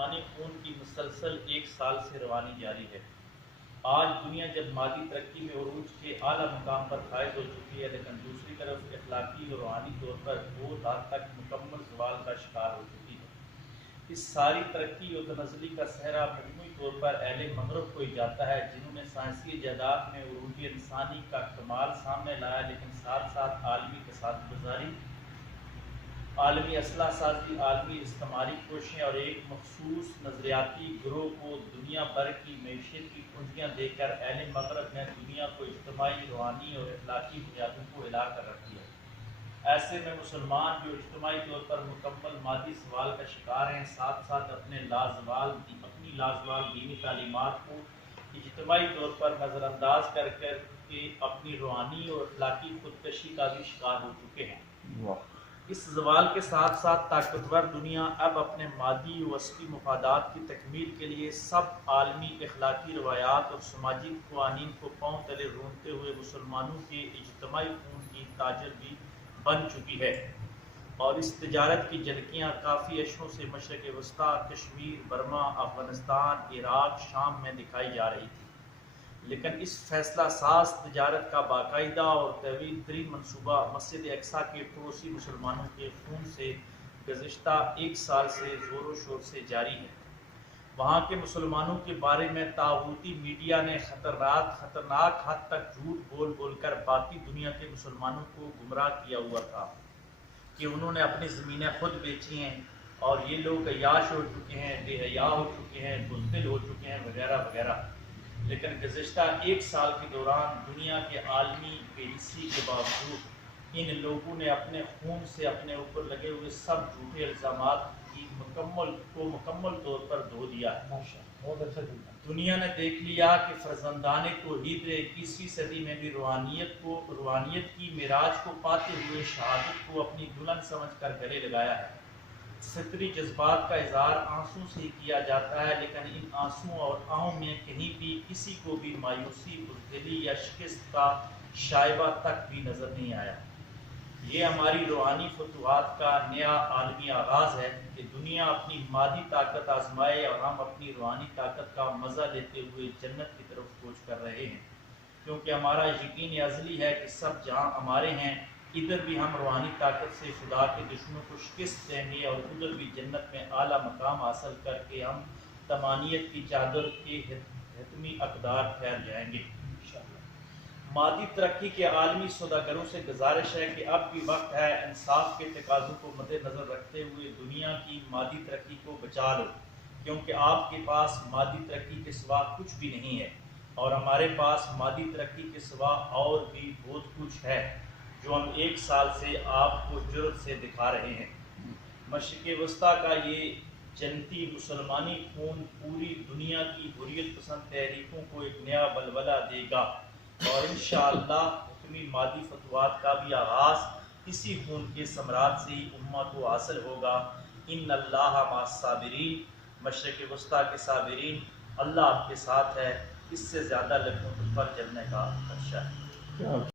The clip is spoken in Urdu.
مسلمانی خون کی مسلسل 1 سال سے روانی جاری ہے۔ آج دنیا جب مادی ترقی میں عروج کے اعلیٰ مقام پر فائز ہو چکی ہے، لیکن دوسری طرف اخلاقی اور روحانی طور پر بہت حد تک مکمل زوال کا شکار ہو چکی ہے۔ اس ساری ترقی اور تنزلی کا صحرا مجموعی طور پر اہل مغرب کو ہی جاتا ہے، جنہوں نے سائنسی ایجادات میں عروج انسانی کا کمال سامنے لایا، لیکن ساتھ ساتھ عالمی تصادم گزاری، عالمی اسلحہ سازی، عالمی استعماری کوششیں اور ایک مخصوص نظریاتی گروہ کو دنیا بھر کی معیشت کی کنجیاں دے کر اہل مغرب نے دنیا کو اجتماعی، روحانی اور اخلاقی بنیادوں کو ہلا کر رکھ دیا۔ ایسے میں مسلمان جو اجتماعی طور پر مکمل مادی زوال کا شکار ہیں، ساتھ ساتھ اپنی لازوال دینی تعلیمات کو اجتماعی طور پر نظر انداز کر کے اپنی روحانی اور اخلاقی خودکشی کا بھی شکار ہو چکے ہیں۔ اس زوال کے ساتھ ساتھ طاقتور دنیا اب اپنے مادی و وصفی مفادات کی تکمیل کے لیے سب عالمی اخلاقی روایات اور سماجی قوانین کو پاؤں تلے رونتے ہوئے مسلمانوں کے اجتماعی خون کی تاجر بھی بن چکی ہے، اور اس تجارت کی جھلکیاں کافی اشروں سے مشرق وسطیٰ، کشمیر، برما، افغانستان، عراق، شام میں دکھائی جا رہی تھی۔ لیکن اس فیصلہ ساز تجارت کا باقاعدہ اور طویل ترین منصوبہ مسجد اقصیٰ کے پڑوسی مسلمانوں کے خون سے گزشتہ 1 سال سے زور و شور سے جاری ہے۔ وہاں کے مسلمانوں کے بارے میں طاغوتی میڈیا نے خطرناک حد تک جھوٹ بول بول کر باقی دنیا کے مسلمانوں کو گمراہ کیا ہوا تھا کہ انہوں نے اپنی زمینیں خود بیچی ہیں اور یہ لوگ عیاش ہو چکے ہیں، بے حیا ہو چکے ہیں، بزدل ہو چکے ہیں، وغیرہ وغیرہ۔ لیکن گزشتہ 1 سال کے دوران دنیا کے عالمی بے حسی کے باوجود ان لوگوں نے اپنے خون سے اپنے اوپر لگے ہوئے سب جھوٹے الزامات کی مکمل طور پر دھو دیا ہے۔ بہت اچھا جملہ۔ دنیا نے دیکھ لیا کہ فرزندان توحید 21ویں صدی میں بھی روحانیت کی معراج کو پاتے ہوئے شہادت کو اپنی دلہن سمجھ کر گلے لگایا ہے۔ فطری جذبات کا اظہار آنسوں سے ہی کیا جاتا ہے، لیکن ان آنسوں اور آہوں میں کہیں بھی کسی کو بھی مایوسی، بزدلی یا شکست کا شائبہ تک بھی نظر نہیں آیا۔ یہ ہماری روحانی فتوحات کا نیا عالمی آغاز ہے کہ دنیا اپنی مادی طاقت آزمائے اور ہم اپنی روحانی طاقت کا مزہ لیتے ہوئے جنت کی طرف کوچ کر رہے ہیں، کیونکہ ہمارا یقین ازلی ہے کہ سب جہاں ہمارے ہیں، ادھر بھی ہم روحانی طاقت سے خدا کے دشمنوں کو شکست دیں گے، اور ادھر بھی جنت میں اعلیٰ مقام حاصل کر کے ہم تمانیت کی چادر کے حتمی اقدار ٹھہر جائیں گے۔ مادی ترقی کے عالمی سوداگروں سے گزارش ہے کہ اب بھی وقت ہے انصاف کے تقاضوں کو مد نظر رکھتے ہوئے دنیا کی مادی ترقی کو بچا لو، کیونکہ آپ کے پاس مادی ترقی کے سوا کچھ بھی نہیں ہے، اور ہمارے پاس مادی ترقی کے سوا اور بھی بہت کچھ ہے جو ہم 1 سال سے آپ کو جرأت سے دکھا رہے ہیں۔ مشرق وسطیٰ کا یہ جنتی مسلمانی خون پوری دنیا کی حریت پسند تحریکوں کو ایک نیا ولولہ دے گا، اور انشاءاللہ حتمی مادی فتوحات کا بھی آغاز اسی خون کے ثمرات سے ہی امہ کو حاصل ہوگا۔ ان اللہ مع الصابرین، مشرق وسطیٰ کے صابرین، اللہ آپ کے ساتھ ہے، اس سے زیادہ لکھوں پر جلنے کا خدشہ ہے۔